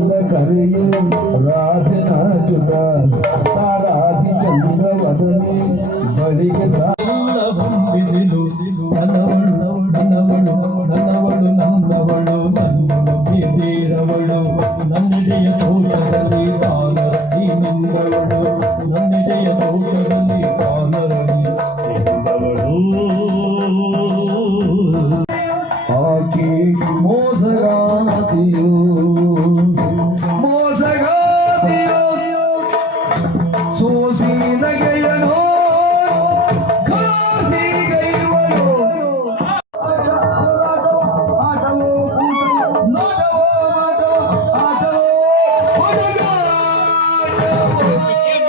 நல்ல கரையும் ராஜநாட்டுக தாராதி சந்திரவதனே ಬಳಿಗೆ ಬಂದಿದೆನು ನನ್ನವಳು ನನ್ನವಳು ನನ್ನವಳು ನನ್ನವಳು ನನ್ನೀರವಳು ನನ್ನಿದೆಯ ತೋಟದಲ್ಲಿ ಬಾನರದಿ ನಿಂಬವಳು ನನ್ನಿದೆಯ ತೋಟದಲ್ಲಿ ಬಾನರದಿ ನಿಂಬವಳು ಆಕೆ ಮೋಸಗಾತಿಯು দিও